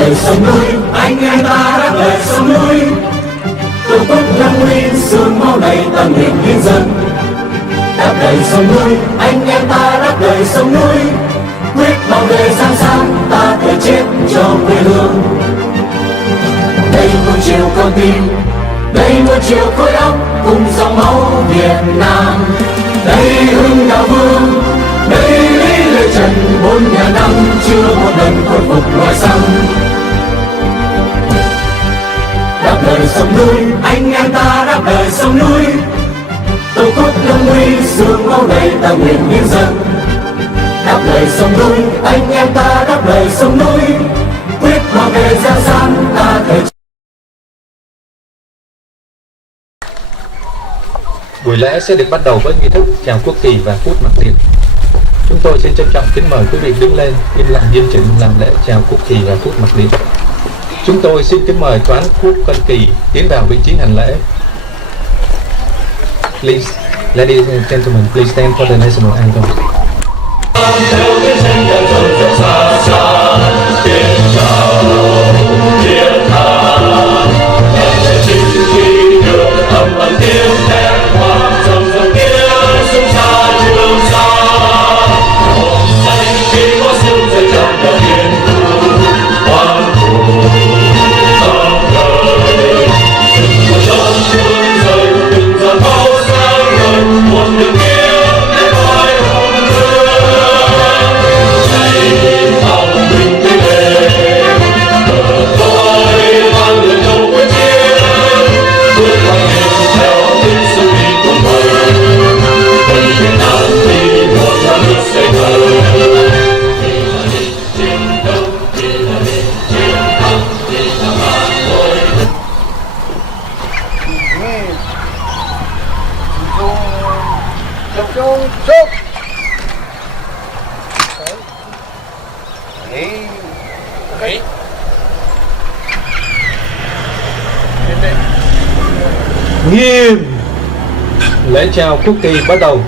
đời sông núi, anh em ta đáp lời sông núi. Tổ quốc lâm nguy, xương máu đầy ta nguyện hiến dâng. Đáp lời sông núi, anh em ta đáp lời sông núi. Quyết bảo vệ giang san, ta thể chết cho quê hương. Đây một chiều con tim, đây một chiều khối óc, cùng dòng máu Việt Nam. Đây hưng đạo vương, đây lý lệ trần, 4.000 năm chưa một lần khôi phục ngoài xăm. Đáp lời sông núi, anh em ta đáp lời sông núi. Tổ quốc lâm nguy, xương máu đầy ta nguyện hiến dâng. Đáp lời sông núi, anh em ta đáp lời sông núi. Quyết bảo vệ giang san, ta thể. Buổi lễ sẽ được bắt đầu với nghi thức chào quốc kỳ và phút mặc niệm. Chúng tôi xin trân trọng kính mời quý vị đứng lên im lặng nghiêm chỉnh làm lễ chào quốc kỳ và phút mặc niệm. Chúng tôi xin kính mời toán quốc quân kỳ tiến vào vị trí hành lễ. Please, ladies and gentlemen, please stand for the national anthem. Nghiêm. Lễ chào quốc kỳ bắt đầu.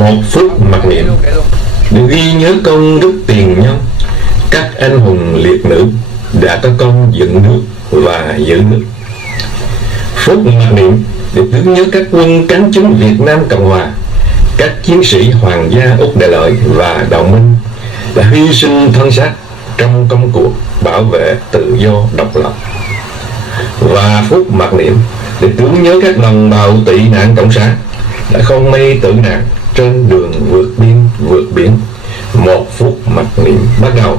Một phút mặc niệm. để ghi nhớ công đức tiền nhân các anh hùng liệt nữ đã có công dựng nước và giữ nước. Phút mặc niệm để tưởng nhớ các quân cánh chính Việt Nam Cộng Hòa, các chiến sĩ Hoàng gia Úc Đại Lợi và Đồng Minh đã hy sinh thân xác trong công cuộc bảo vệ tự do độc lập. Và phút mặc niệm để tưởng nhớ các đồng bào tị nạn cộng sản đã không mây tử nạn trên đường vượt biên vượt biển. Một phút mặc niệm bắt đầu.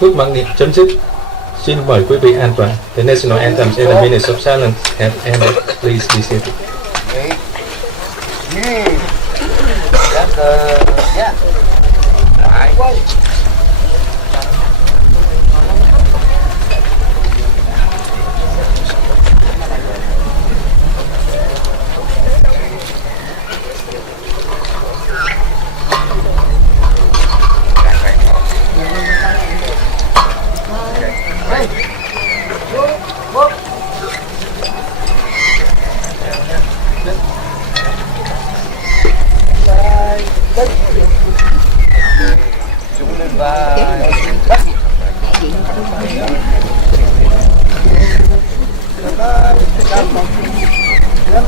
Phút mặc niệm chấm dứt. Xin mời quý vị an toàn. The national anthem and a minute of silence have ended. Please be seated.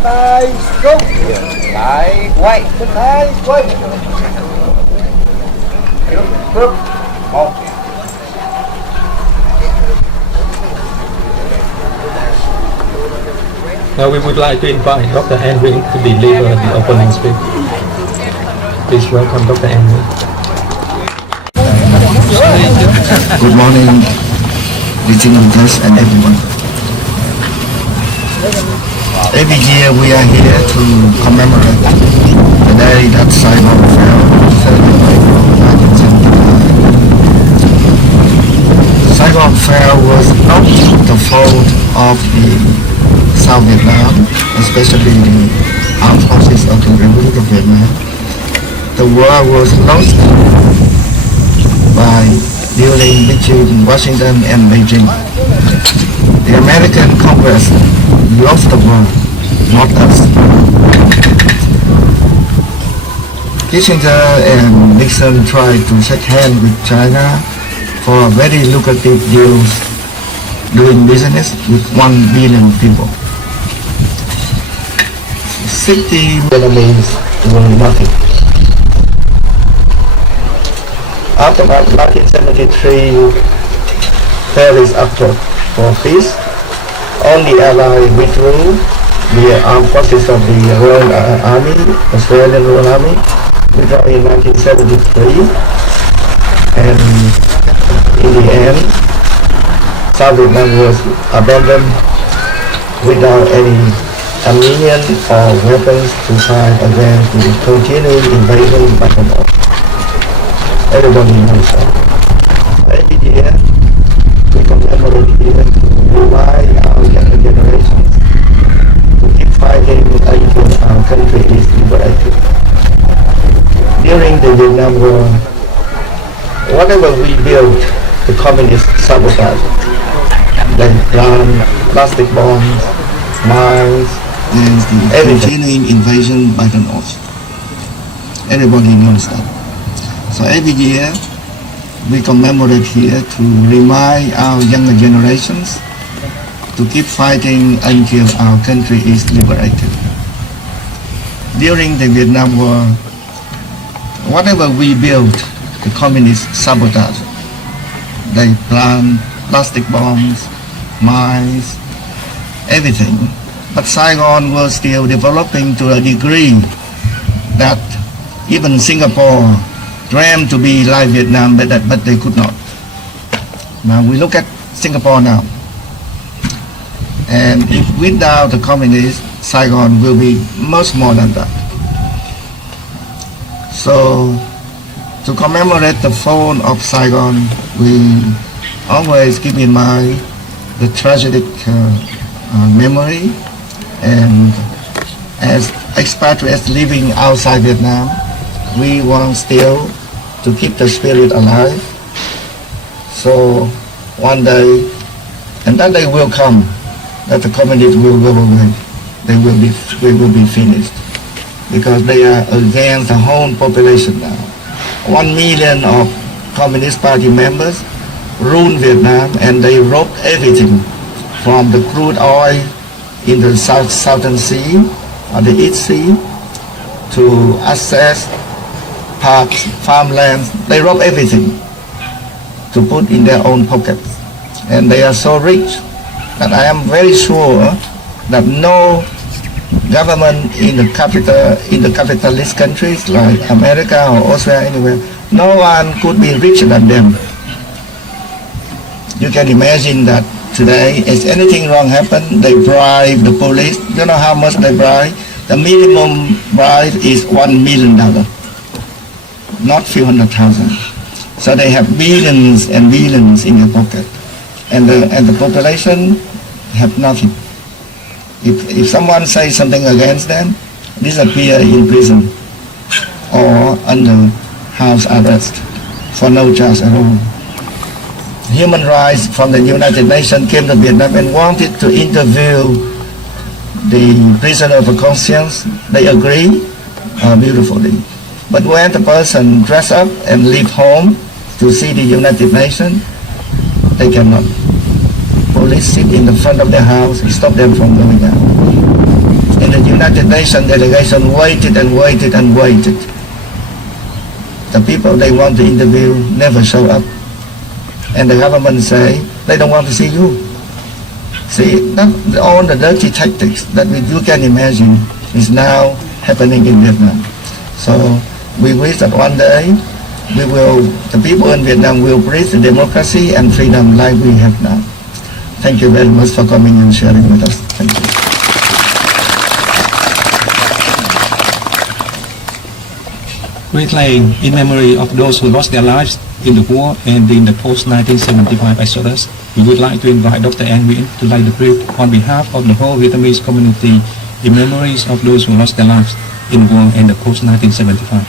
Tay rút lại quay tay quay bước một. Now we would like to invite Dr. Henry to deliver the opening speech. Please welcome Dr. Henry. Good morning, distinguished and everyone. Every year we are here to commemorate the day that Saigon fell, 3rd of April 1975. Saigon fell was not the fault of the South Vietnam, especially the armed forces of the Republic of Vietnam. The war was lost by dealing between Washington and Beijing. The American Congress lost the war, not us. Kissinger and Nixon tried to shake hands with China for very lucrative deals doing business with 1 billion people. 60 Vietnamese were nothing. After 1973 Paris Accord for peace, all the Allies withdrew. The armed forces of the Royal Army, Australian Royal Army, withdrew in 1973, and in the end, South Vietnam was abandoned without any ammunition or weapons to fight against the continuing invasion by the North. Everybody knows that. Every year, we commemorate here to remind our younger generations to keep fighting until our country is liberated. During the Vietnam War, whatever we built, the communists sabotaged. They plant plastic bombs, mines, and the continuing invasion by the North. Everybody knows that. So every year, we commemorate here to remind our younger generations to keep fighting until our country is liberated. During the Vietnam War, whatever we built, the communists sabotage. They plant plastic bombs, mines, everything. But Saigon was still developing to a degree that even Singapore dreamed to be like Vietnam, but they could not. Now we look at Singapore now. And if without the communists, Saigon will be much more than that. So to commemorate the fall of Saigon, we always keep in mind the tragic memory, and as expatriates living outside Vietnam, we want still to keep the spirit alive. So one day, and that day will come, that the communists will go away. They will be finished, because they are against the whole population now. 1 million of Communist Party members rule Vietnam, and they robbed everything from the crude oil in the Southern Sea or the East Sea to access parks, farmlands. They rob everything to put in their own pockets. And they are so rich that I am very sure that no government in the capitalist countries like America or Australia, anywhere, no one could be richer than them. You can imagine that today, if anything wrong happen, they bribe the police. You know how much they bribe? The minimum bribe is $1 million, not few hundred thousand. So they have billions and billions in their pocket, and the population have nothing. If someone says something against them, disappear in prison or under house arrest for no charge at all. Human rights from the United Nations came to Vietnam and wanted to interview the prisoner of conscience. They agree beautifully. But when the person dress up and leave home to see the United Nations, they cannot. Police sit in the front of their house and stop them from going out. And the United Nations delegation waited and waited and waited. The people they want to interview never show up. And the government say, they don't want to see you. See, all the dirty tactics that you can imagine is now happening in Vietnam. So we wish that one day the people in Vietnam will breathe the democracy and freedom like we have now. Thank you very much for coming and sharing with us. Thank you. Reclaim in memory of those who lost their lives in the war and in the post-1975 exodus, we would like to invite Dr. An Nguyen to light the brief on behalf of the whole Vietnamese community in memories of those who lost their lives in war and the post-1975.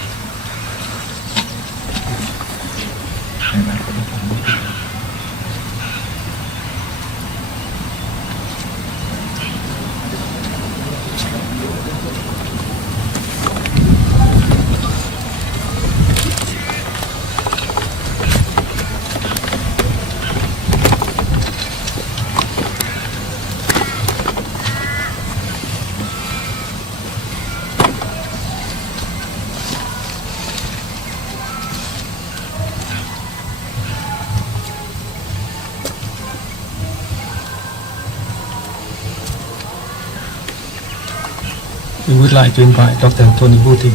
We would like to invite Dr. Tony Booty.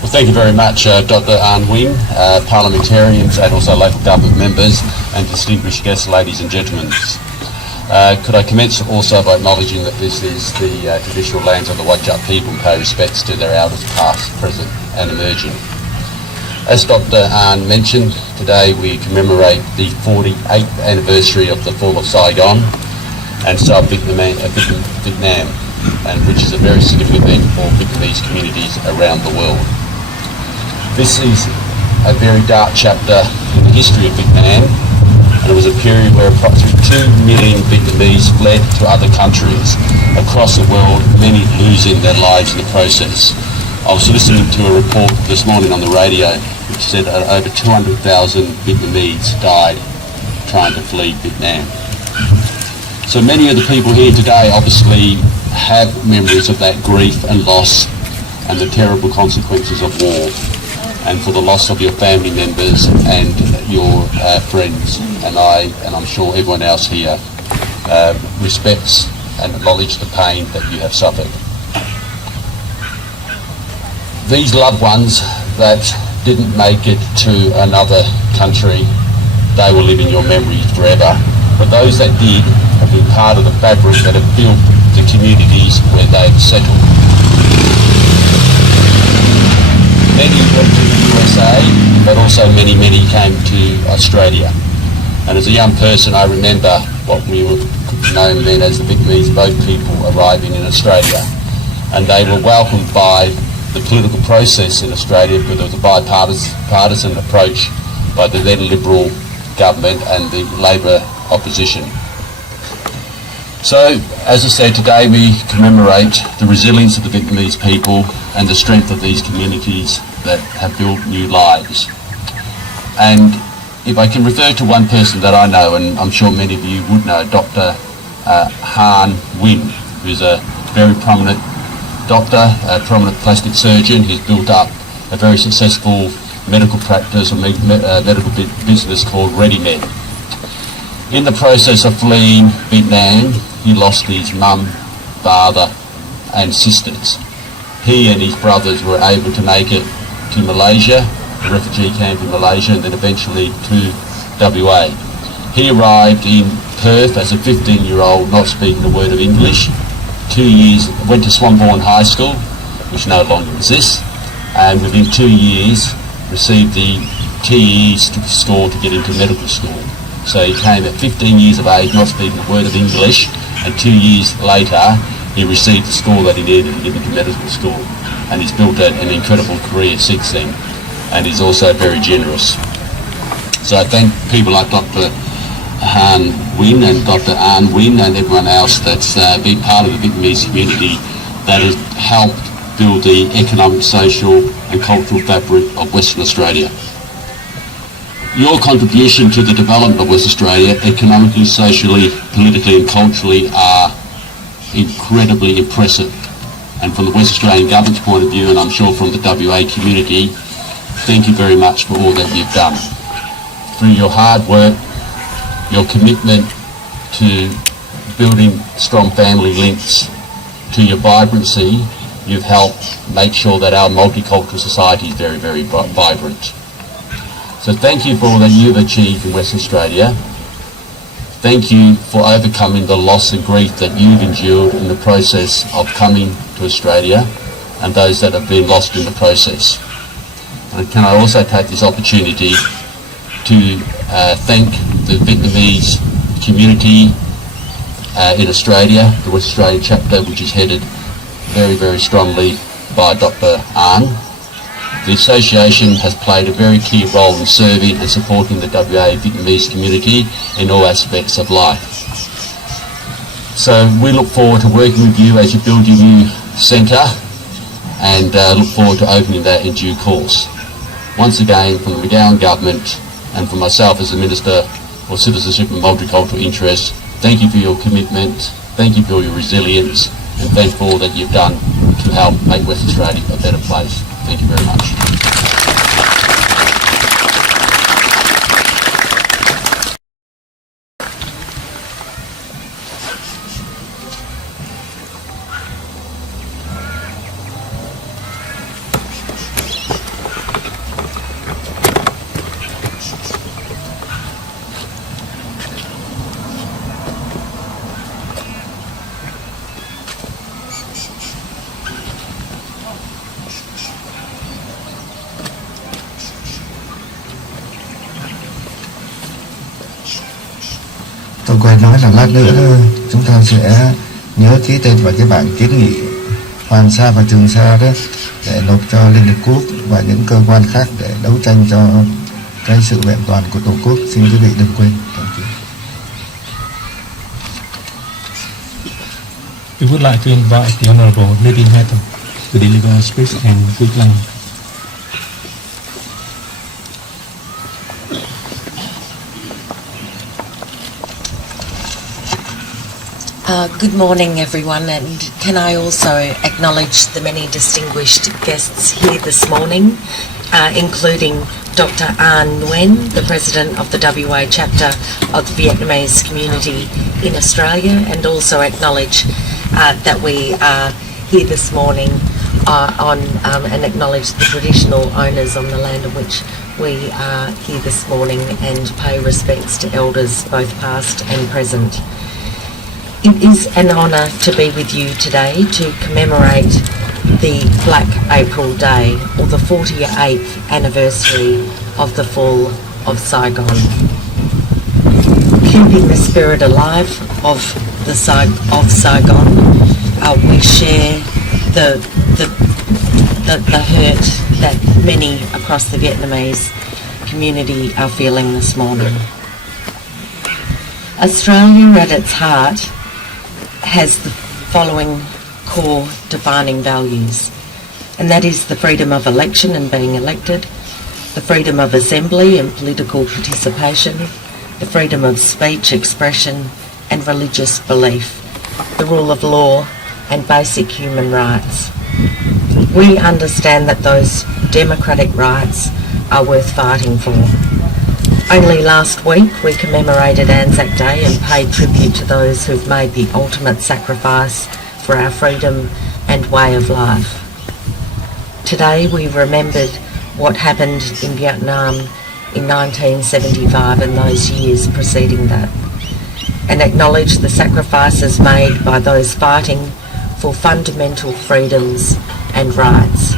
Well, thank you very much, Dr. An Nguyen, parliamentarians and also local government members and distinguished guests, ladies and gentlemen. Could I commence also by acknowledging that this is the traditional lands of the Whadjuk people and pay respects to their elders past, present and emerging. As Dr. An mentioned, today we commemorate the 48th anniversary of the fall of Saigon and so Vietnam, and which is a very significant event for Vietnamese communities around the world. This is a very dark chapter in the history of Vietnam, And it was a period where approximately 2 million Vietnamese fled to other countries across the world, many losing their lives in the process. I was listening to a report this morning on the radio which said that over 200,000 Vietnamese died trying to flee Vietnam. So many of the people here today obviously have memories of that grief and loss and the terrible consequences of war, and for the loss of your family members and your friends. And I'm sure everyone else here respects and acknowledges the pain that you have suffered. These loved ones that didn't make it to another country, they will live in your memories forever. But those that did have been part of the fabric that have built the communities where they've settled. Many went to the USA, but also many came to Australia. And as a young person, I remember what we were known then as the Vietnamese boat people arriving in Australia. And they were welcomed by the political process in Australia, because there was a bipartisan approach by the then Liberal government and the Labor opposition. So, as I said, today we commemorate the resilience of the Vietnamese people and the strength of these communities that have built new lives. And if I can refer to one person that I know, and I'm sure many of you would know, Dr. Han Nguyen, who's a very prominent doctor, a prominent plastic surgeon. He's built up a very successful medical practice or medical business called ReadyMed. In the process of fleeing Vietnam, he lost his mum, father and sisters. He and his brothers were able to make it to Malaysia, the refugee camp in Malaysia, and then eventually to WA. He arrived in Perth as a 15-year-old, not speaking a word of English. 2 years, went to Swanbourne High School, which no longer exists, and within 2 years received the TEE score to get into medical school. So he came at 15 years of age, not speaking a word of English, and 2 years later he received the score that he needed to get into medical school. And he's built an incredible career since then, and he's also very generous. So I thank people like Dr. Han Nguyen and Dr. An Nguyen and everyone else that's been part of the Vietnamese community that has helped build the economic, social and cultural fabric of Western Australia. Your contribution to the development of Western Australia, economically, socially, politically and culturally, are incredibly impressive. And from the West Australian Government's point of view, and I'm sure from the WA community, thank you very much for all that you've done. Through your hard work, your commitment to building strong family links, to your vibrancy, you've helped make sure that our multicultural society is very, very vibrant. So thank you for all that you've achieved in Western Australia. Thank you for overcoming the loss and grief that you've endured in the process of coming to Australia, and those that have been lost in the process. And can I also take this opportunity to thank the Vietnamese community in Australia, the West Australian chapter, which is headed very, very strongly by Dr. An. The association has played a very key role in serving and supporting the WA Vietnamese community in all aspects of life. So we look forward to working with you as you build your new centre, and look forward to opening that in due course. Once again, from the McGowan government and from myself as the Minister for Citizenship and Multicultural Interests, thank you for your commitment, thank you for your resilience, and thank you for all that you've done to help make West Australia a better place. Thank you very much. Tôi quên nói là lát nữa chúng ta sẽ nhớ ký tên vào cái bản kiến nghị Hoàng Sa và Trường Sa đó để nộp cho Liên Hợp Quốc và những cơ quan khác để đấu tranh cho cái sự vẹn toàn của Tổ quốc. Xin quý vị đừng quên. We would like to invite the Honorable Levin Hatton to deliver a speech and good line. Good morning, everyone, and can I also acknowledge the many distinguished guests here this morning, including Dr. An Nguyen, the President of the WA chapter of the Vietnamese community in Australia, and also acknowledge that we are here this morning and acknowledge the traditional owners on the land on which we are here this morning, and pay respects to elders both past and present. It is an honour to be with you today to commemorate the Black April Day, or the 48th anniversary of the fall of Saigon. Keeping the spirit alive of Saigon, we share the hurt that many across the Vietnamese community are feeling this morning. Australia at its heart has the following core defining values, and that is the freedom of election and being elected, the freedom of assembly and political participation, the freedom of speech, expression and religious belief, the rule of law and basic human rights. We understand that those democratic rights are worth fighting for. Only last week we commemorated Anzac Day and paid tribute to those who've made the ultimate sacrifice for our freedom and way of life. Today we remembered what happened in Vietnam in 1975 and those years preceding that, and acknowledged the sacrifices made by those fighting for fundamental freedoms and rights,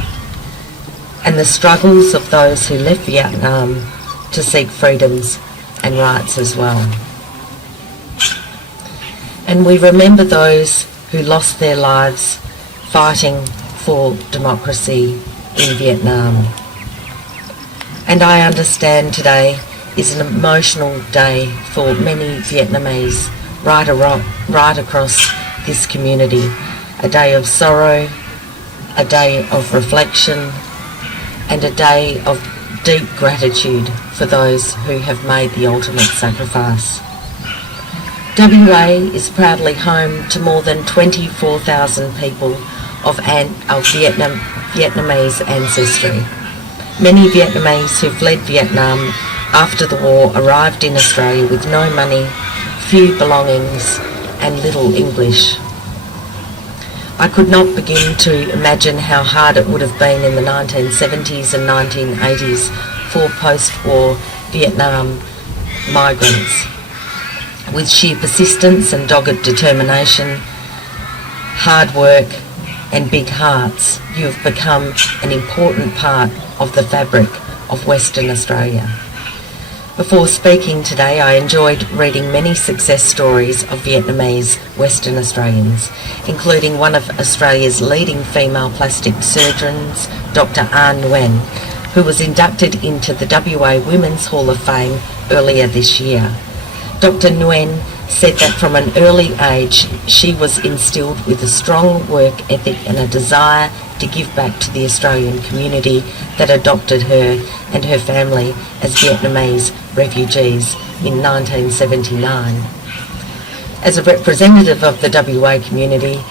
and the struggles of those who left Vietnam to seek freedoms and rights as well. And we remember those who lost their lives fighting for democracy in Vietnam. And I understand today is an emotional day for many Vietnamese right across this community. A day of sorrow, a day of reflection, and a day of deep gratitude for those who have made the ultimate sacrifice. WA is proudly home to more than 24,000 people of Vietnamese ancestry. Many Vietnamese who fled Vietnam after the war arrived in Australia with no money, few belongings and little English. I could not begin to imagine how hard it would have been in the 1970s and 1980s for post-war Vietnam migrants. With sheer persistence and dogged determination, hard work and big hearts, you have become an important part of the fabric of Western Australia. Before speaking today, I enjoyed reading many success stories of Vietnamese Western Australians, including one of Australia's leading female plastic surgeons, Dr. An Nguyen, who was inducted into the WA Women's Hall of Fame earlier this year. Dr. Nguyen said that from an early age she was instilled with a strong work ethic and a desire to give back to the Australian community that adopted her and her family as Vietnamese refugees in 1979. As a representative of the WA community,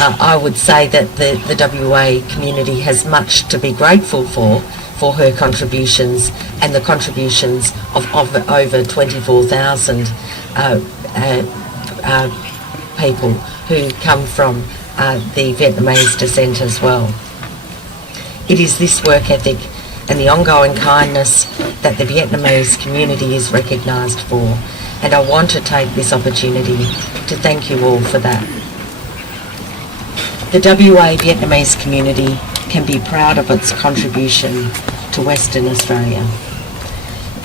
I would say that the WA community has much to be grateful for her contributions and the contributions of over 24,000 people who come from the Vietnamese descent as well. It is this work ethic and the ongoing kindness that the Vietnamese community is recognised for, and I want to take this opportunity to thank you all for that. The WA Vietnamese community can be proud of its contribution to Western Australia,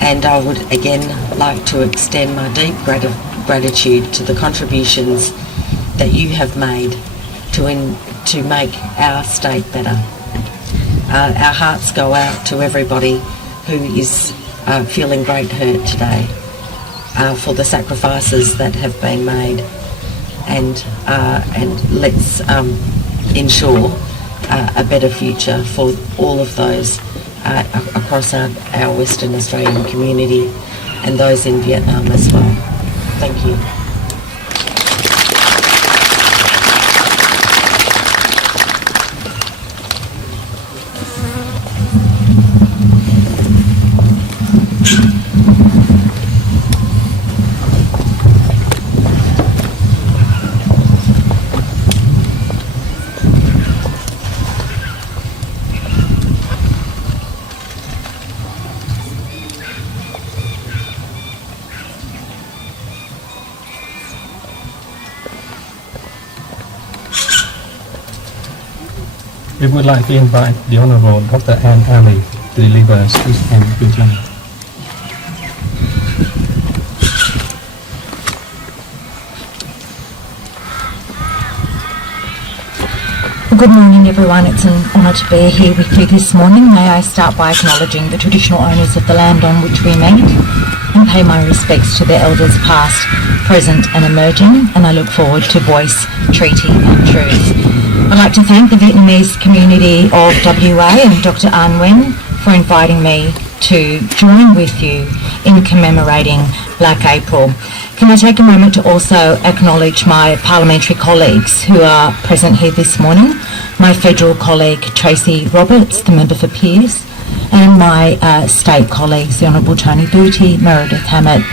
and I would again like to extend my deep gratitude to the contributions that you have made to make our state better. Our hearts go out to everybody who is feeling great hurt today for the sacrifices that have been made, and let's ensure a better future for all of those across our Western Australian community and those in Vietnam as well. Thank you. We would like to invite the Honourable Dr. Anne Ali to deliver a speech and conclusion. Good morning everyone, it's an honour to be here with you this morning. May I start by acknowledging the traditional owners of the land on which we meet and pay my respects to their elders past, present and emerging, and I look forward to voice, treaty and truth. I'd like to thank the Vietnamese community of WA and Dr. An Nguyen for inviting me to join with you in commemorating Black April. Can I take a moment to also acknowledge my parliamentary colleagues who are present here this morning, my federal colleague Tracy Roberts, the member for Peers, and my state colleagues, the Honourable Tony Booty, Meredith Hammett,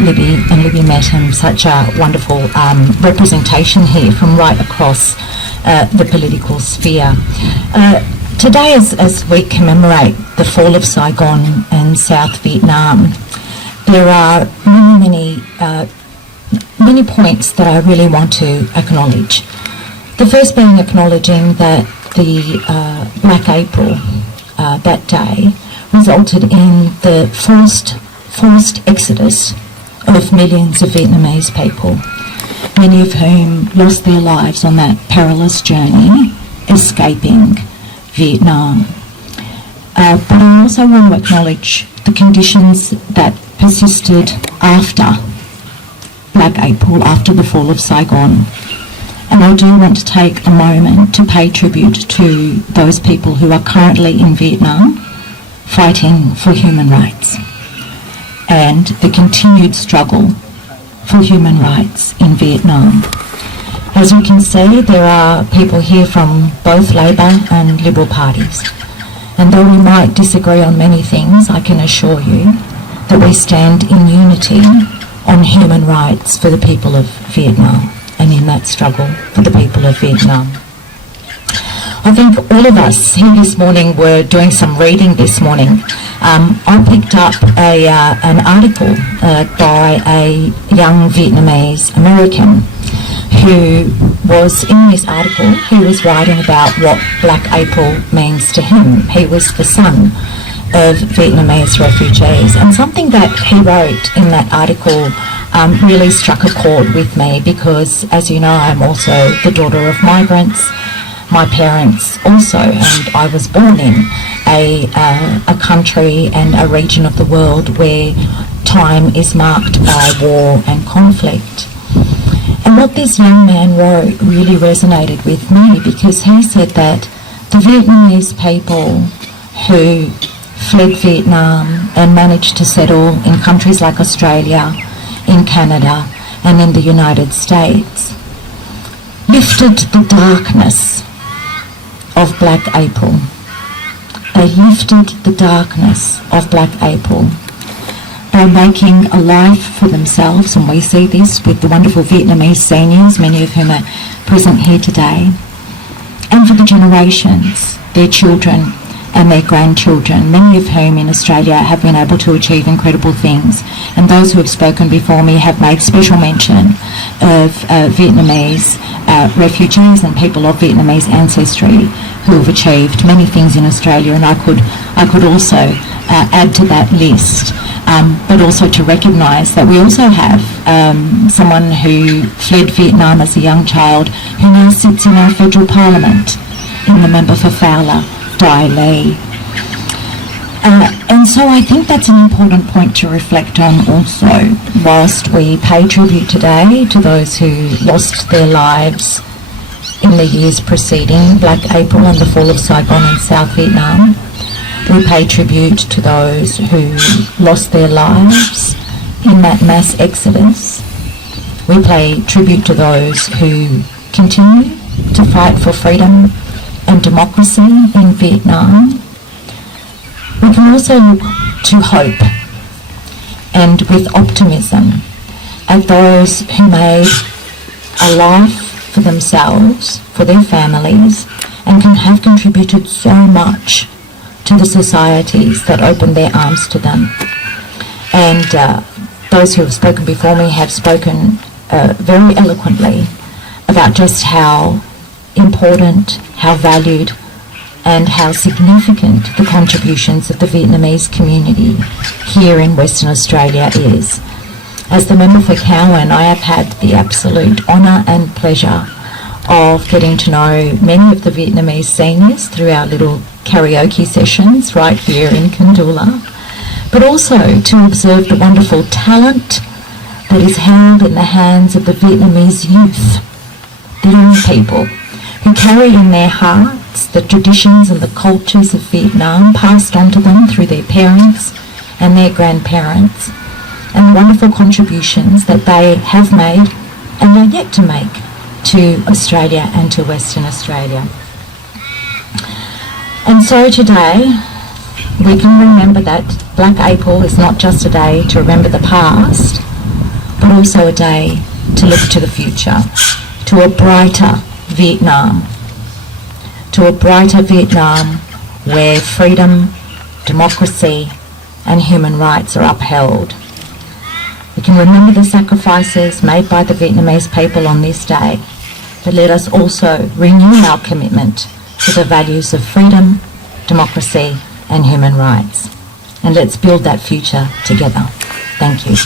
Libby Metham, such a wonderful representation here from right across the political sphere. Today, as we commemorate the fall of Saigon and South Vietnam, there are many points that I really want to acknowledge. The first being acknowledging that the Black April that day resulted in the forced exodus of millions of Vietnamese people, many of whom lost their lives on that perilous journey escaping Vietnam. But I also want to acknowledge the conditions that persisted after Black April, after the fall of Saigon. And I do want to take a moment to pay tribute to those people who are currently in Vietnam fighting for human rights and the continued struggle for human rights in Vietnam. As we can see, there are people here from both Labour and Liberal parties. And though we might disagree on many things, I can assure you that we stand in unity on human rights for the people of Vietnam and in that struggle for the people of Vietnam. I think all of us here this morning were doing some reading this morning. I picked up an article by a young Vietnamese American who was, in this article, he was writing about what Black April means to him. He was the son of Vietnamese refugees, and something that he wrote in that article really struck a chord with me because, as you know, I'm also the daughter of migrants. My parents also, and I was born in a country and a region of the world where time is marked by war and conflict. And what this young man wrote really resonated with me because he said that the Vietnamese people who fled Vietnam and managed to settle in countries like Australia, in Canada and in the United States lifted the darkness of Black April. They lifted the darkness of Black April by making a life for themselves, and we see this with the wonderful Vietnamese seniors, many of whom are present here today, and for the generations, their children and their grandchildren, many of whom in Australia have been able to achieve incredible things. And those who have spoken before me have made special mention of Vietnamese refugees and people of Vietnamese ancestry who have achieved many things in Australia, and I could also add to that list, but also to recognise that we also have someone who fled Vietnam as a young child who now sits in our federal parliament, in the member for Fowler, Dai Lee. And so I think that's an important point to reflect on also, whilst we pay tribute today to those who lost their lives in the years preceding Black April and the fall of Saigon in South Vietnam, we pay tribute to those who lost their lives in that mass exodus. We pay tribute to those who continue to fight for freedom and democracy in Vietnam. We can also look to hope and with optimism at those who made a life for themselves, for their families, and can have contributed so much to the societies that opened their arms to them. And those who have spoken before me have spoken very eloquently about just how important, how valued, and how significant the contributions of the Vietnamese community here in Western Australia is. As the member for Cowan, I have had the absolute honour and pleasure of getting to know many of the Vietnamese seniors through our little karaoke sessions right here in Koondoola, but also to observe the wonderful talent that is held in the hands of the Vietnamese youth, the young people, who carry in their hearts the traditions and the cultures of Vietnam passed on to them through their parents and their grandparents, and the wonderful contributions that they have made and are yet to make to Australia and to Western Australia. And so today we can remember that Black April is not just a day to remember the past, but also a day to look to the future, to a brighter Vietnam, where freedom, democracy and human rights are upheld. We can remember the sacrifices made by the Vietnamese people on this day, but let us also renew our commitment to the values of freedom, democracy and human rights. And let's build that future together. Thank you.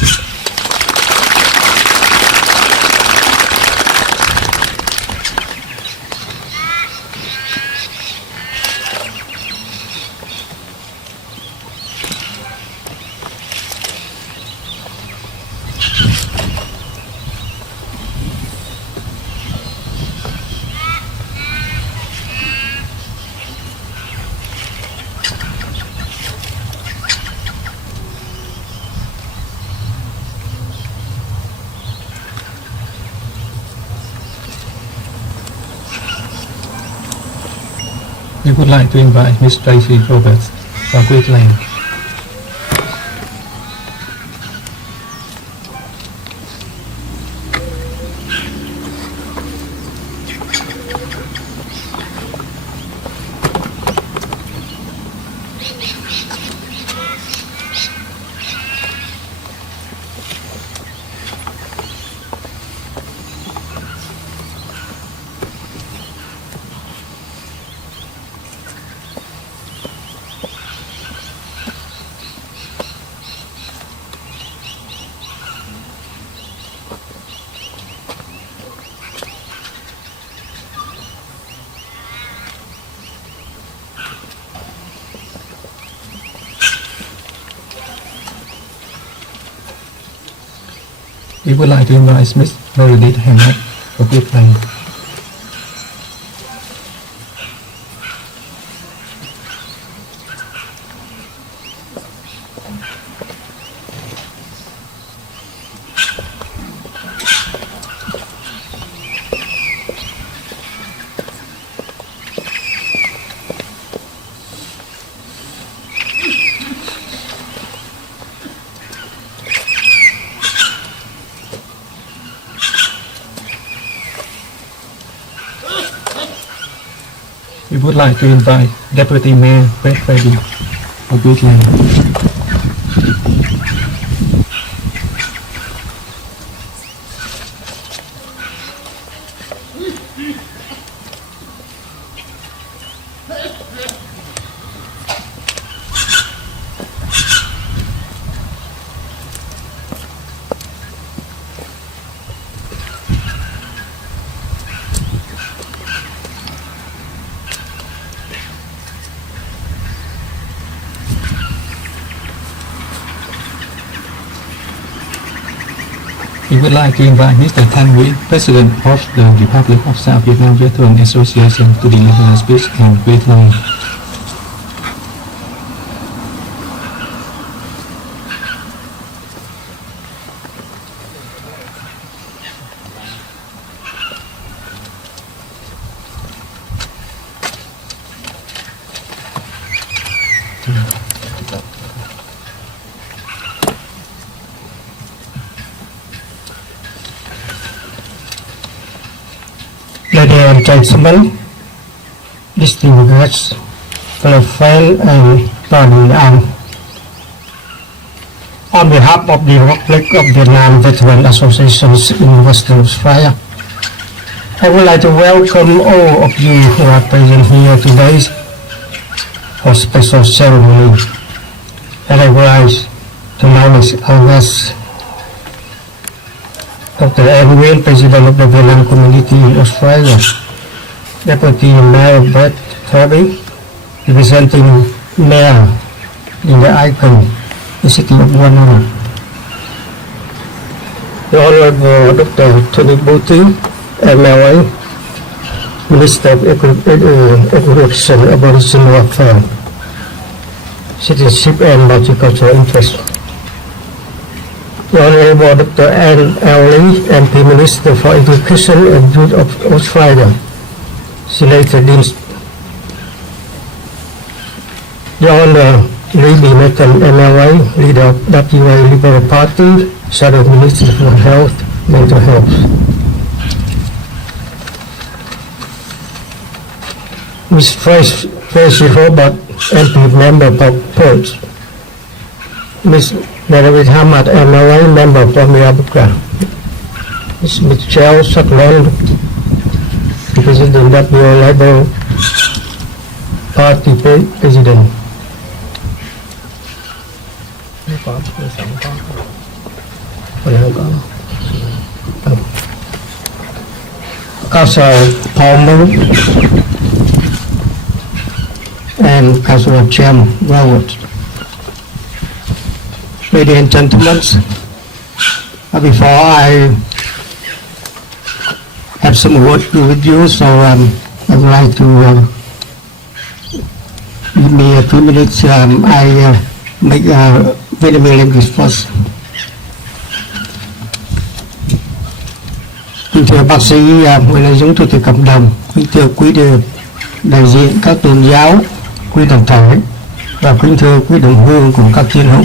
We would like to invite Ms. Tracy Roberts from Queensland. We would like to invite Ms. Meredith Hammett from Queensland. We would like to invite Deputy Mayor Fred Freddy of Queensland. we would like to invite Mr. Thanh Nguyen, President of the Republic of South Vietnam Veteran Association, to deliver a speech in Vietnam. Ladies and gentlemen, distinguished guests, fellow friends and partners, on behalf of the Republic of Vietnam Veteran Associations in Western Australia, I would like to welcome all of you who are present here today for special ceremony, and I would like to acknowledge our guests, Dr. An Nguyen, President of the Vietnam Community in Australia, Deputy Mayor Brett Kirby, representing Mayor in the icon, the city of Koondoola, the Honorable Dr. Tony Boti, MLA, Minister of Education, Aboriginal Affairs, Citizenship and Multicultural Interest, the Honorable Dr. Anne L. Lee, MP Minister for Education and Youth of Australia, Senator Dean, the Honorable Lee B. Nathan, MLA, Leader of WA Liberal Party, Shadow Minister for Health, Mental Health, Ms. Tracy Robert, MP Member of Perth, Ms. David Hamad, MLA, Member for Mirabaka, Ms. Michelle Sutherland, President WA Labour Party President. Councillor Palmer and Councillor Chem Robert. Ladies and gentlemen, before I have some words with you, so I would like to give me a few minutes. I make a Vietnamese language first. Kính thưa bác sĩ Nguyễn Lê Dũng, Chủ tịch Cộng đồng, kính thưa quý đại diện các tôn giáo, quý đồng thể và kính thưa quý đồng hương cùng các chiến hữu.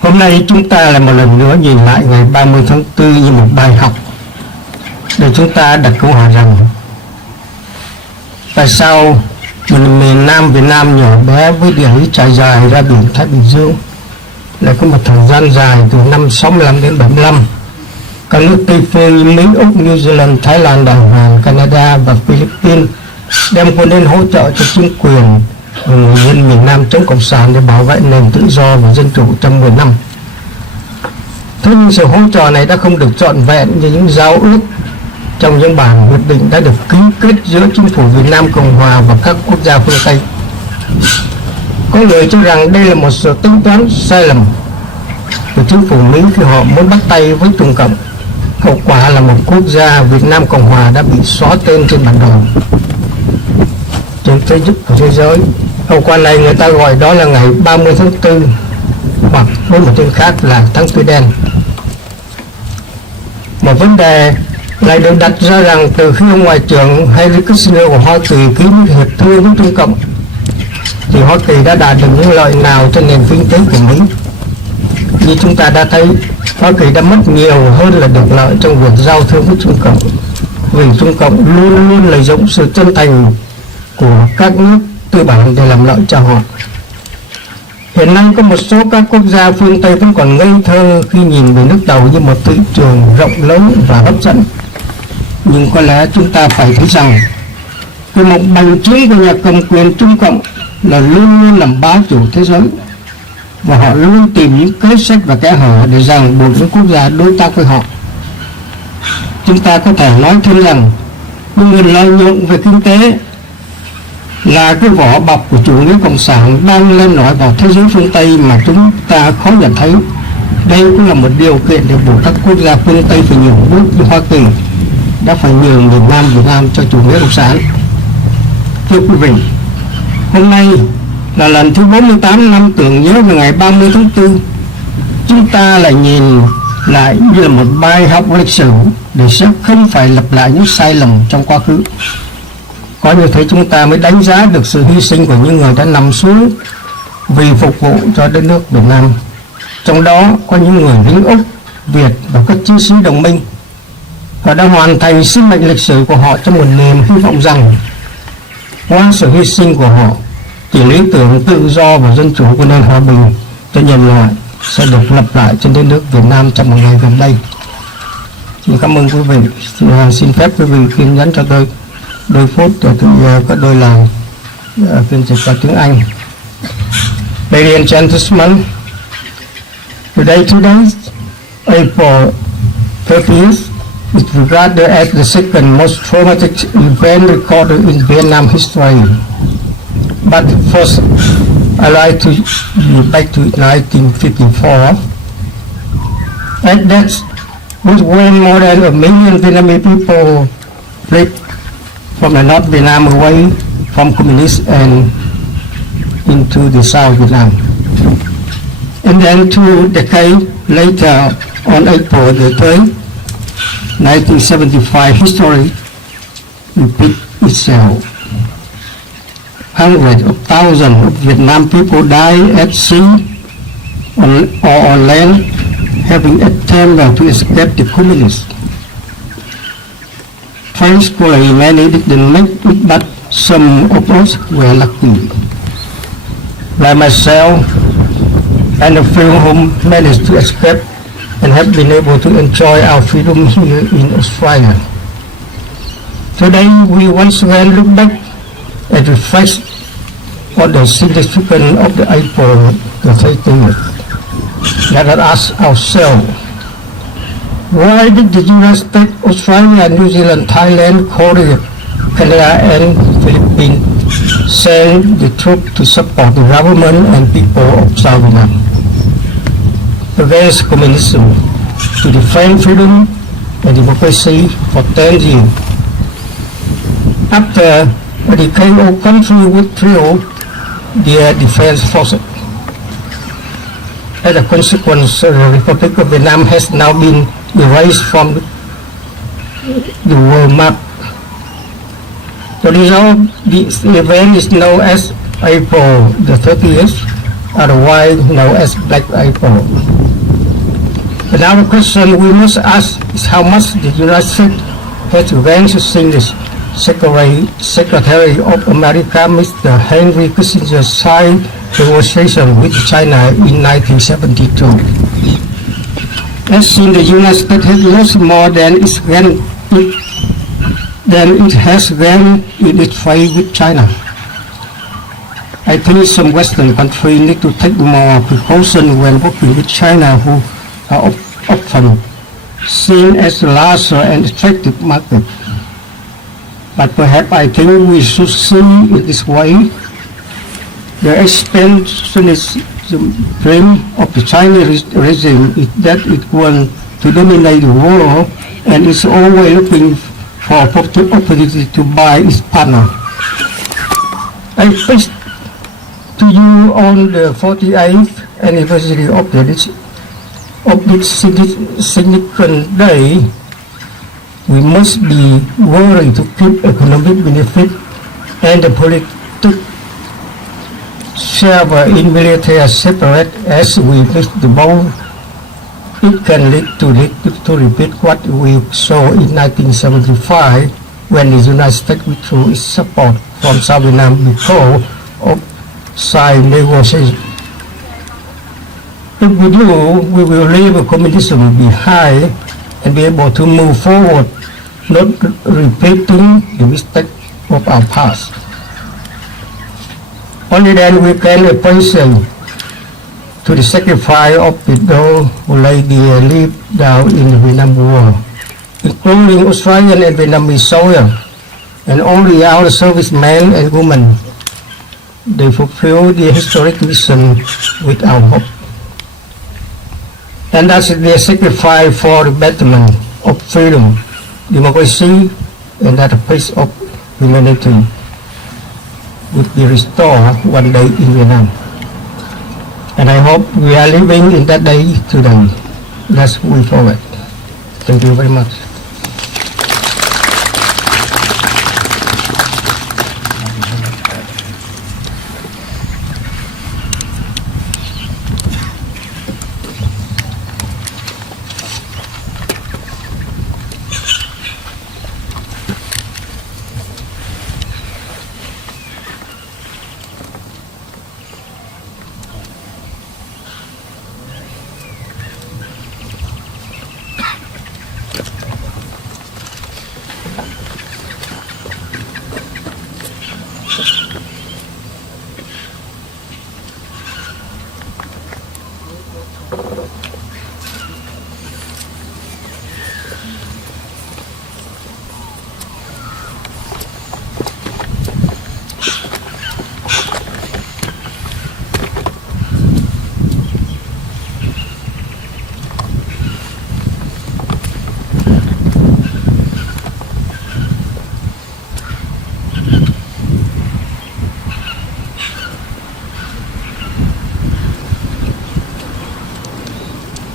Hôm nay chúng ta lại một lần nữa nhìn lại ngày 30 tháng 4 như một bài học để chúng ta đặt câu hỏi rằng tại sao miền Nam Việt Nam nhỏ bé với địa lý trải dài ra biển Thái Bình Dương lại có một thời gian dài từ năm 65 đến 75. Các nước Tây phương như Mỹ, Úc, New Zealand, Thái Lan, Đài Loan, Canada và Philippines đem quân đến hỗ trợ cho chính quyền người dân miền Nam chống cộng sản để bảo vệ nền tự do và dân chủ trong 10 năm. Thế nhưng sự hỗ trợ này đã không được trọn vẹn như những giao ước trong những bản hiệp định đã được ký kết giữa chính phủ Việt Nam Cộng Hòa và các quốc gia phương Tây. Có người cho rằng đây là một sự tính toán sai lầm của chính phủ Mỹ khi họ muốn bắt tay với Trung Cộng. Hậu quả là một quốc gia Việt Nam Cộng Hòa đã bị xóa tên trên bản đồ trên thế giới. Hậu quả này người ta gọi đó là ngày 30 tháng 4 hoặc với một tên khác là tháng 4 đen. Một vấn đề lại được đặt ra rằng từ khi ông Ngoại trưởng Henry Kissinger của Hoa Kỳ ký hiệp thương với Trung Cộng thì Hoa Kỳ đã đạt được những lợi nào cho nền kinh tế của Mỹ. Như chúng ta đã thấy, Hoa Kỳ đã mất nhiều hơn là được lợi trong việc giao thương với Trung Cộng, vì Trung Cộng luôn luôn lợi dụng sự chân thành của các nước tư bản để làm lợi cho họ. Hiện nay có một số các quốc gia phương Tây vẫn còn ngây thơ khi nhìn về nước Tàu như một thị trường rộng lớn và hấp dẫn. Nhưng có lẽ chúng ta phải thấy rằng cái một bằng chứng của nhà cầm quyền Trung Cộng là luôn luôn làm bá chủ thế giới, và họ luôn tìm những kế sách và kẽ hở để ràng buộc những quốc gia đối tác với họ. Chúng ta có thể nói thêm rằng nguồn lợi nhuận về kinh tế là cái vỏ bọc của chủ nghĩa cộng sản đang lên nổi vào thế giới phương Tây mà chúng ta khó nhận thấy Đây cũng là một điều kiện để buộc các quốc gia phương Tây phải nhường bước như Hoa Kỳ đã phải nhường Việt Nam cho chủ nghĩa cộng sản. Thưa quý vị, hôm nay là lần thứ 48 năm tưởng nhớ về ngày 30 tháng 4. Chúng ta lại nhìn lại như là một bài học lịch sử để sẽ không phải lặp lại những sai lầm trong quá khứ. Có như thế chúng ta mới đánh giá được sự hy sinh của những người đã nằm xuống vì phục vụ cho đất nước Việt Nam. Trong đó có những người lính Úc, Việt và các chiến sĩ đồng minh. Họ đã hoàn thành sứ mệnh lịch sử của họ trong một niềm hy vọng rằng qua sự hy sinh của họ thì lý tưởng tự do và dân chủ của nền hòa bình cho nhân loại sẽ được lập lại trên đất nước Việt Nam trong một ngày gần đây. Xin cảm ơn quý vị. Xin phép quý vị kiên nhẫn cho tôi đôi phút để tôi có đôi lời phiên dịch vào tiếng Anh. Ladies and gentlemen, today, April 30th, is regarded as the second most traumatic event recorded in Vietnam history. But first, I'd like to go back to 1954. At that was when more than 1 million Vietnamese people fled from the North Vietnam away from communists and into the South Vietnam. And then 2 decades later, on April the 3rd, 1975, history repeats itself. Hundreds of thousands of Vietnam people died at sea or on land, having attempted to escape the communists. Thankfully, many didn't make it, but some of us were lucky. Like myself, and a few who managed to escape and have been able to enjoy our freedom here in Australia. Today, we once again look back and reflect on the significance of the April the 13th. Let us ask ourselves, why did the United States, Australia, New Zealand, Thailand, Korea, Canada, and Philippines send the troops to support the government and people of South Vietnam against communism, to defend freedom and democracy for 10 years? After a decade-old country withdrew their defense forces. As a consequence, the Republic of Vietnam has now been erased from the world map. The result of this event is known as April the 30th, otherwise known as Black April. But now the question we must ask is how much the United States has revenge since the Secretary of America, Mr. Henry Kissinger, signed negotiation with China in 1972. As seen, the United States has lost more than it has gained in its fight with China. I think some Western countries need to take more precaution when working with China, who are often seen as a larger and attractive market. But perhaps I think we should see it this way. The expansionist dream of the Chinese regime is that it wants to dominate the world and is always looking for opportunity to buy its partner. I pitched to you on the 48th anniversary of this significant day. We must be worried to keep economic benefit and the political share in military separate as we miss the boat. It can lead to repeat what we saw in 1975 when the United States withdrew its support from South Vietnam because of side negotiation. If we do, we will leave communism behind and be able to move forward, not repeating the mistakes of our past. Only then we can appreciate to the sacrifice of those who laid their lives down in the Vietnam War, including Australian and Vietnamese soldiers, and all the other servicemen and women. They fulfill the historic mission with our hope. And that's the sacrifice for the betterment of freedom, democracy, and that the pace of humanity would be restored one day in Vietnam. And I hope we are living in that day today. Let's move forward. Thank you very much.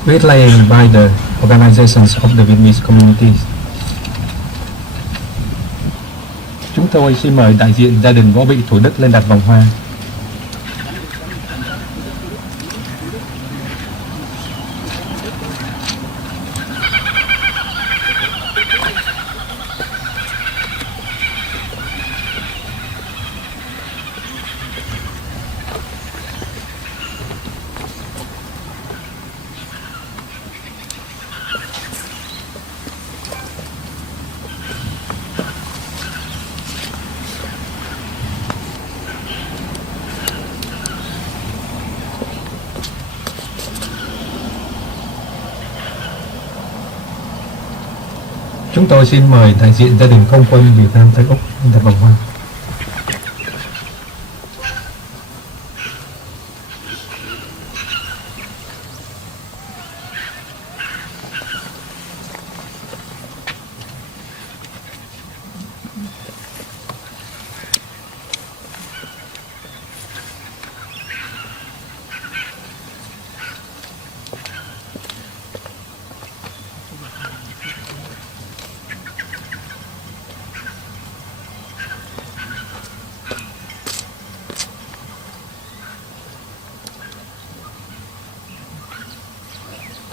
Great laying by the organizations of the Vietnamese communities. Chúng tôi xin mời đại diện gia đình Võ Bị Thủ Đức lên đặt vòng hoa. Chúng tôi xin mời đại diện gia đình Không quân Việt Nam Tây Úc lên đặt vòng hoa.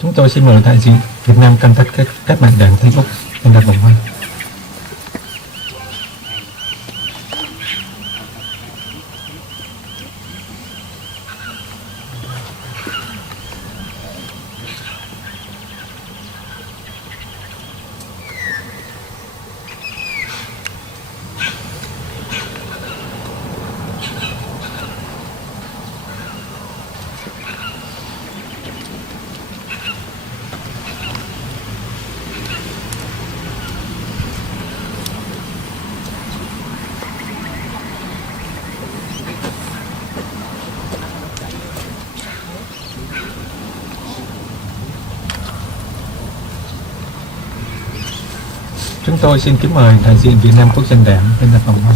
Chúng tôi xin mời đại diện Việt Nam căn tất các bạn đảng Tây Úc lên đặt vòng hoa. Chúng tôi xin kính mời đại diện Việt Nam Quốc dân Đảng lên đặt vòng hoa.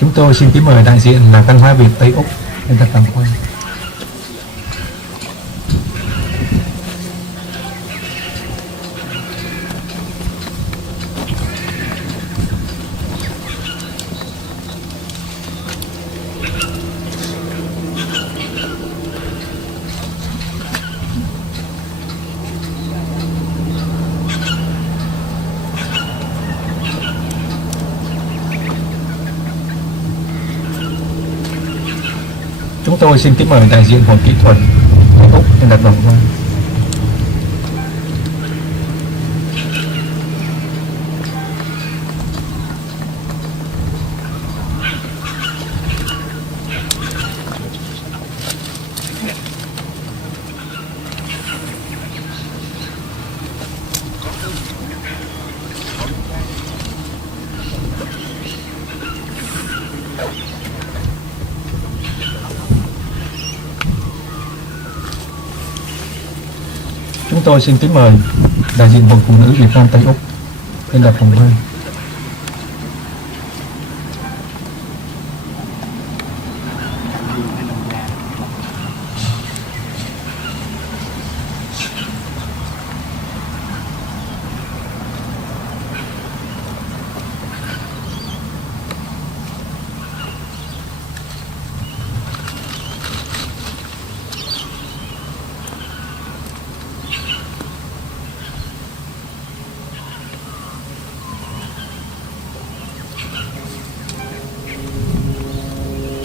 Chúng tôi xin kính mời đại diện là Văn hóa Việt Tây Úc lên đặt vòng hoa. Chúng tôi xin kính mời đại diện Hội Kỹ thuật Tây Úc nên đặt vòng hoa. Chúng tôi xin kính mời đại diện Hội Phụ nữ Việt Nam Tây Úc lên đặt vòng hoa.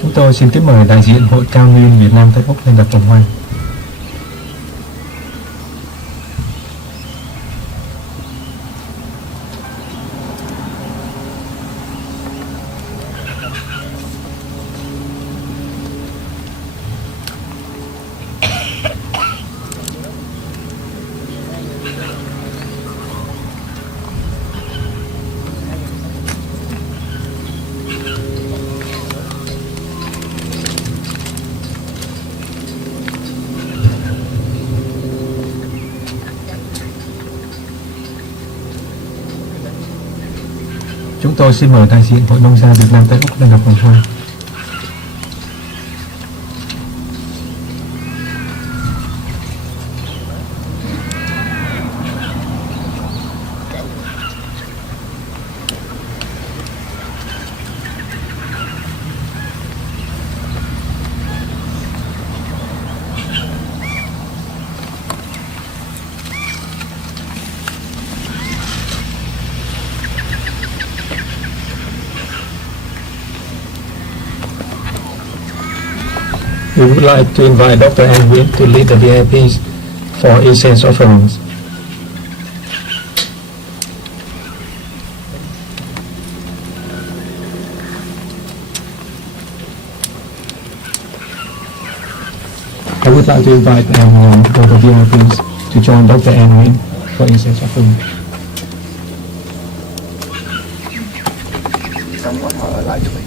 Chúng tôi xin kính mời đại diện Hội Cao Nguyên Việt Nam Tây Úc lên đặt vòng hoa. Chúng tôi xin mời đại diện Hội Nông gia Việt Nam Tây Úc lên đặt vòng hoa. We would like to invite Dr. An Nguyen to lead the VIPs for incense offerings. I would like to invite all the VIPs to join Dr. An Nguyen for incense offering. Xong rồi họ ở lại cho mình.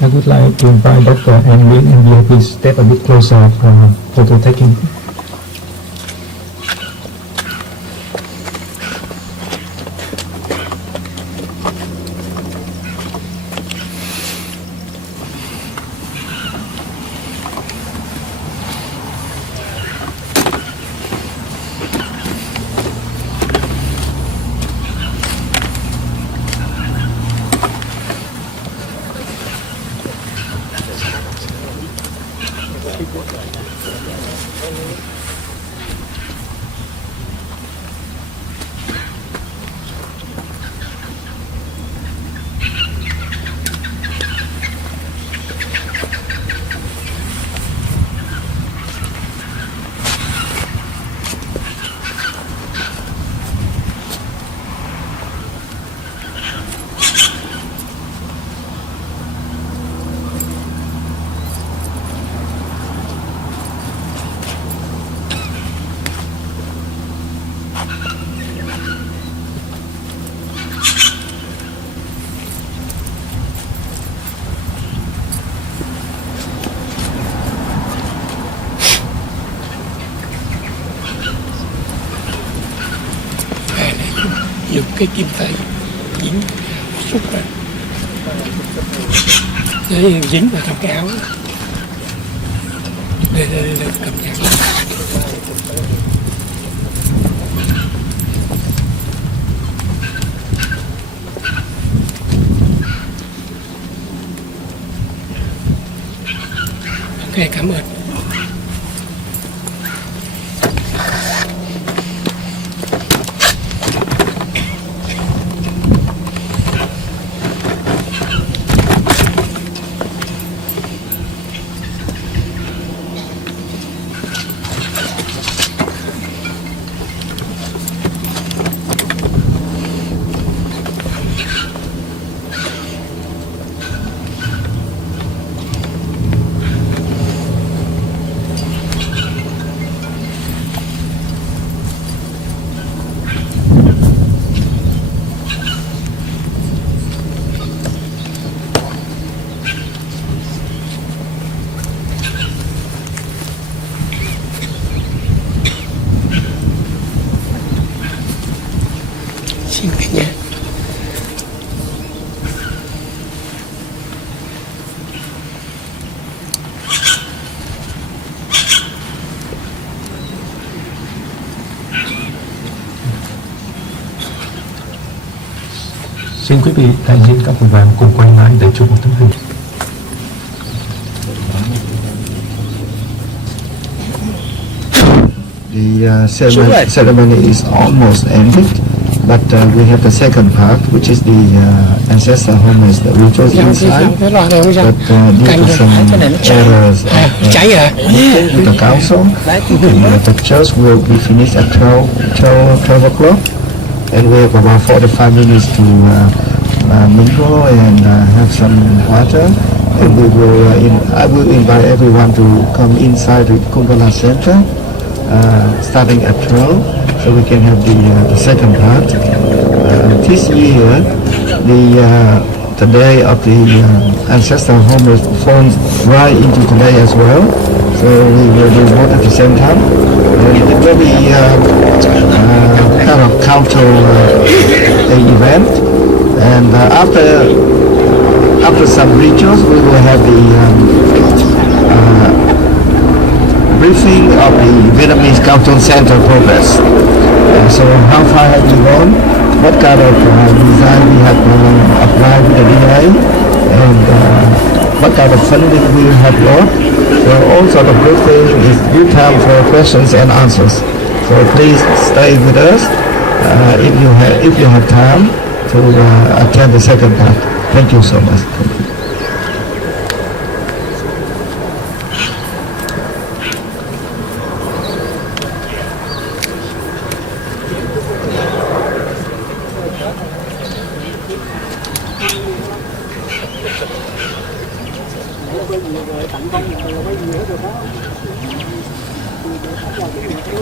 I would like to invite Dr. An Nguyễn and VIP step a bit closer for photo taking. Dùng cái kim tay dính xúc ra để dính vào trong cái áo để cầm nhạc. Ok, cảm ơn. Xin cả nhà. Xin quý vị đại diện các vùng vàng cùng quay lại để chụp một tấm hình. The ceremony is almost ended, but we have the second part, which is the ancestor homage that we chose inside. But due to some errors with the council, the church will be finished at 12 o'clock, and we have about 45 minutes to mingle and have some water. And I will invite everyone to come inside the Koondoola Center, starting at 12, so we can have the second part. This year, the day of the ancestor homage falls right into today as well, so we will do both at the same time. And it will be kind of counter event, and after some rituals, we will have the briefing of the Vietnamese Canton Center progress. So how far have we gone? What kind of design we have applied with the DA, and what kind of funding we have got. So all sort of good things. It's good time for questions and answers. So please stay with us if you have time to attend the second part. Thank you so much. Thank you.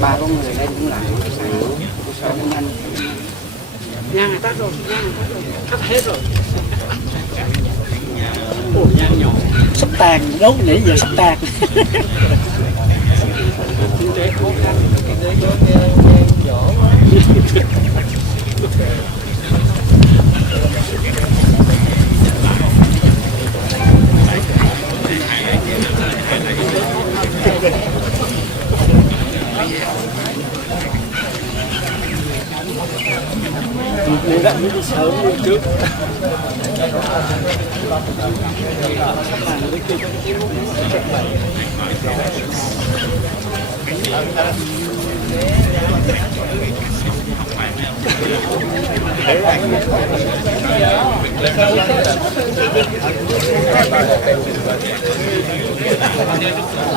Ba con người đây cũng lại sao cũng nhanh. Nhang người tắt rồi, tắt hết rồi. Ủa nhang nhỏ. Sắp tàn, đốt nãy giờ sắp tàn. Kinh tế khó khăn, kinh tế có nhỏ quá. Mình đã đi sớm luôn trước.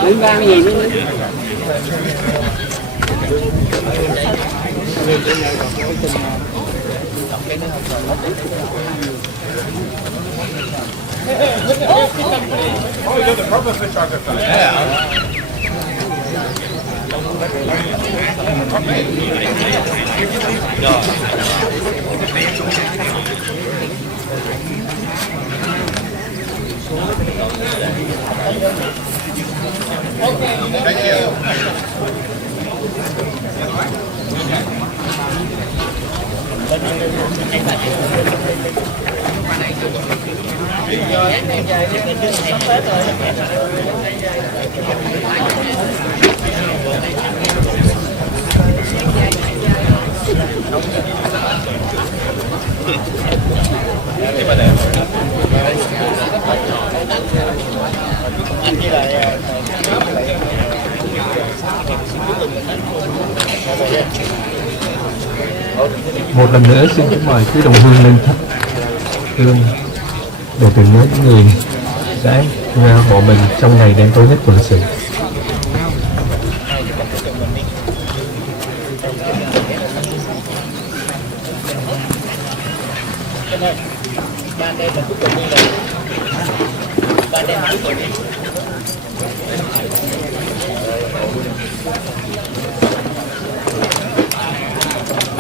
Đứng ra gì nữa. Một lần nữa xin kính mời quý đồng hương lên thắp hương để tưởng nhớ những người đã bỏ mình trong ngày đen tối nhất của lịch sử.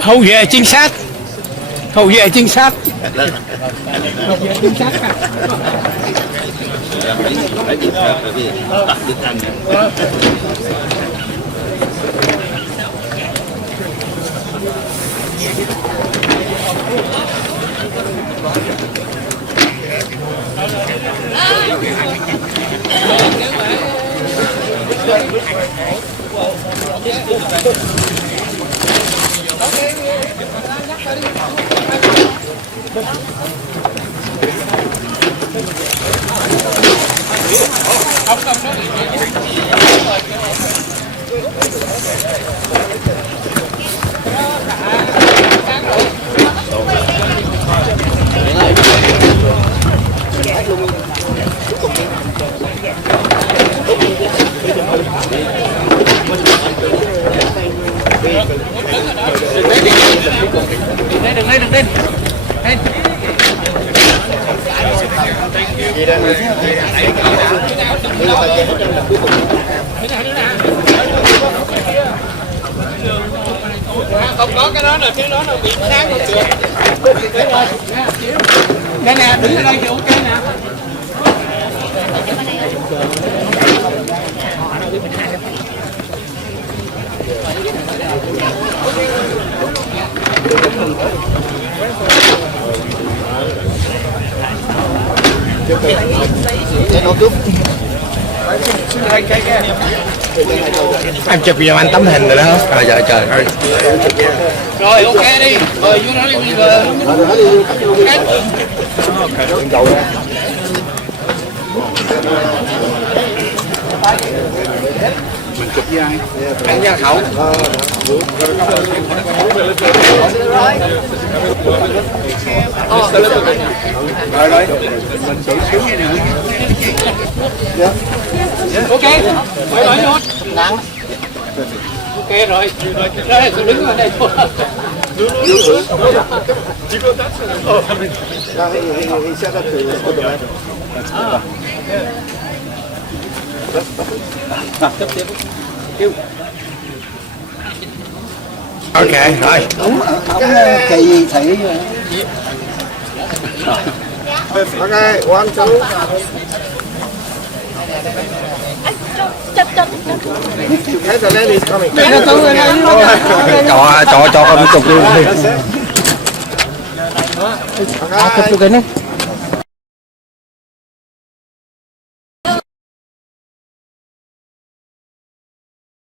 Hậu vệ trinh sát, hậu vệ trinh sát, hậu vệ trinh sát. Đừng lên. Không có cái đó là phía đó nó bị sáng không được. Đây nè, đứng ở đây thì ok nè. Anh chụp giùm anh tấm hình rồi đó. Trời ơi. Rồi ok đi. Rồi vô đó đi Mình chụp với ai? Anh Gia Hậu. Rồi. Mình tự xuống vậy nữa. Ok. Rồi luôn. Ok rồi. Đây tôi đứng ở đây thôi. He set up to automatic. Ok, rồi. Kỳ thị. Okay, 1, 2. Hey, the lady is coming. Cho con chụp luôn đi. Okay.